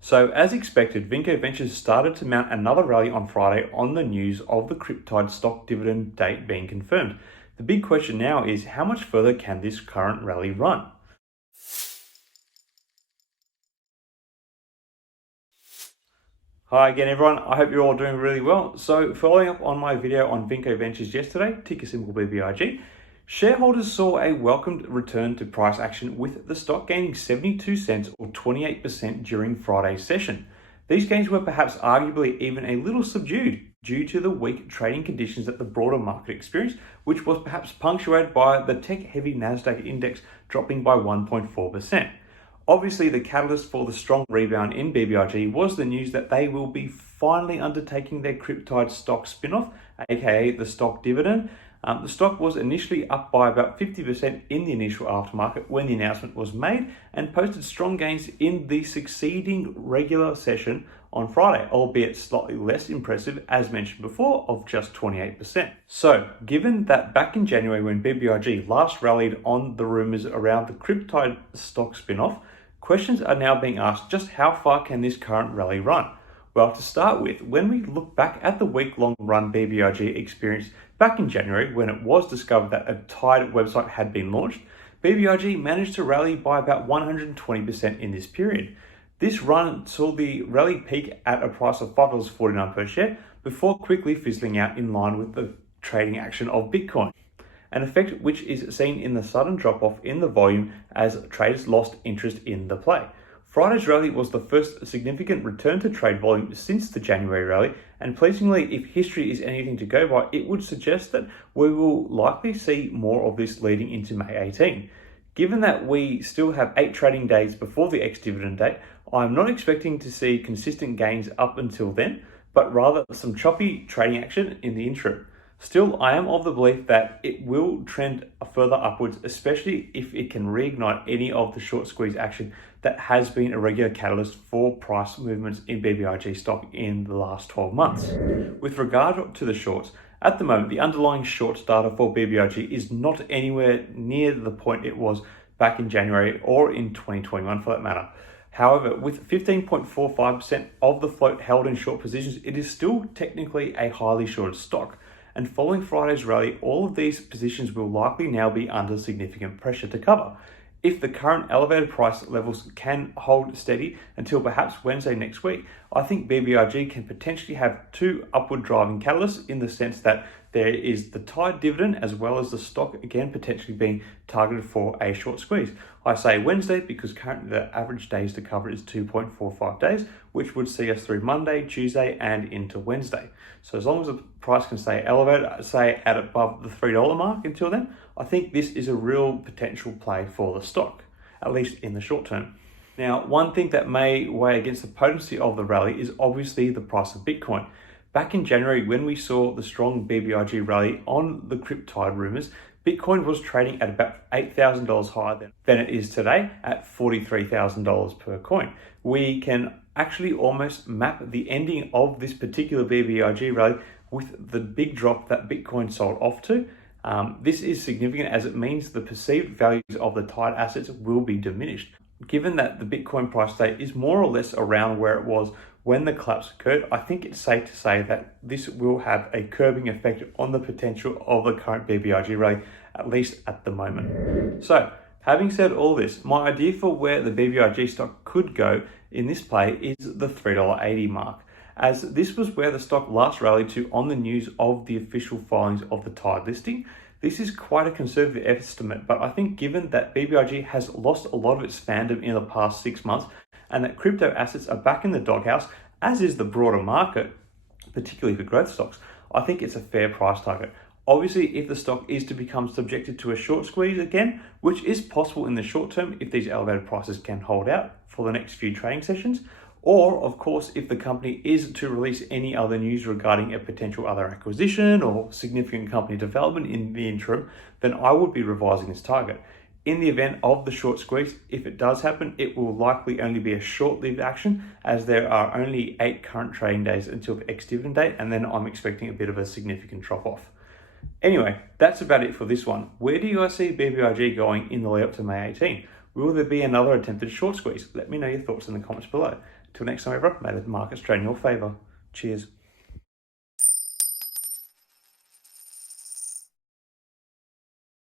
So as expected, Vinco Ventures started to mount another rally on Friday on the news of the CrypTYDE stock dividend date being confirmed. The big question now is how much further can this current rally run? Hi again everyone, I hope you're all doing really well. So following up on my video on Vinco Ventures yesterday, ticker symbol BBIG, shareholders saw a welcomed return to price action with the stock gaining 72 cents or 28% during Friday's session. These gains were perhaps arguably even a little subdued due to the weak trading conditions that the broader market experienced, which was perhaps punctuated by the tech-heavy Nasdaq index dropping by 1.4%. Obviously, the catalyst for the strong rebound in BBIG was the news that they will be finally undertaking their CrypTYDE stock spinoff, aka the stock dividend. The stock was initially up by about 50% in the initial aftermarket when the announcement was made and posted strong gains in the succeeding regular session on Friday, albeit slightly less impressive, as mentioned before, of just 28%. So, given that back in January when BBIG last rallied on the rumours around the CrypTYDE stock spinoff, questions are now being asked just how far can this current rally run? Well, to start with, when we look back at the week-long run BBIG experienced back in January when it was discovered that a TYDE website had been launched, BBIG managed to rally by about 120% in this period. This run saw the rally peak at a price of $5.49 per share before quickly fizzling out in line with the trading action of Bitcoin, an effect which is seen in the sudden drop-off in the volume as traders lost interest in the play. Friday's rally was the first significant return to trade volume since the January rally, and pleasingly, if history is anything to go by, it would suggest that we will likely see more of this leading into May 18. Given that we still have 8 trading days before the ex-dividend date, I'm not expecting to see consistent gains up until then, but rather some choppy trading action in the interim. Still, I am of the belief that it will trend further upwards, especially if it can reignite any of the short squeeze action that has been a regular catalyst for price movements in BBIG stock in the last 12 months. With regard to the shorts, at the moment, the underlying shorts data for BBIG is not anywhere near the point it was back in January or in 2021 for that matter. However, with 15.45% of the float held in short positions, it is still technically a highly shorted stock. And following Friday's rally, all of these positions will likely now be under significant pressure to cover. If the current elevated price levels can hold steady until perhaps Wednesday next week, I think BBIG can potentially have 2 upward driving catalysts in the sense that there is the TYDE dividend as well as the stock again potentially being targeted for a short squeeze. I say Wednesday because currently the average days to cover is 2.45 days, which would see us through Monday, Tuesday and into Wednesday. So as long as the price can stay elevated, say at above the $3 mark until then, I think this is a real potential play for the stock, at least in the short term. Now, one thing that may weigh against the potency of the rally is obviously the price of Bitcoin. Back in January, when we saw the strong BBIG rally on the CrypTYDE rumours, Bitcoin was trading at about $8,000 higher than it is today at $43,000 per coin. We can actually almost map the ending of this particular BBIG rally with the big drop that Bitcoin sold off to. This is significant as it means the perceived values of the TYDE assets will be diminished. Given that the Bitcoin price state is more or less around where it was when the collapse occurred, I think it's safe to say that this will have a curbing effect on the potential of the current BBIG rally, at least at the moment. So, having said all this, my idea for where the BBIG stock could go in this play is the $3.80 mark, as this was where the stock last rallied to on the news of the official filings of the TYDE listing. This is quite a conservative estimate, but I think given that BBIG has lost a lot of its fandom in the past 6 months and that crypto assets are back in the doghouse, as is the broader market, particularly for growth stocks, I think it's a fair price target. Obviously, if the stock is to become subjected to a short squeeze again, which is possible in the short term if these elevated prices can hold out for the next few trading sessions, or of course, if the company is to release any other news regarding a potential other acquisition or significant company development in the interim, then I would be revising this target. In the event of the short squeeze, if it does happen, it will likely only be a short-lived action as there are only 8 current trading days until the ex-dividend date, and then I'm expecting a bit of a significant drop-off. Anyway, that's about it for this one. Where do you guys see BBIG going in the lead up to May 18? Will there be another attempted short squeeze? Let me know your thoughts in the comments below. Till next time, everyone, may the markets trade in your favour. Cheers.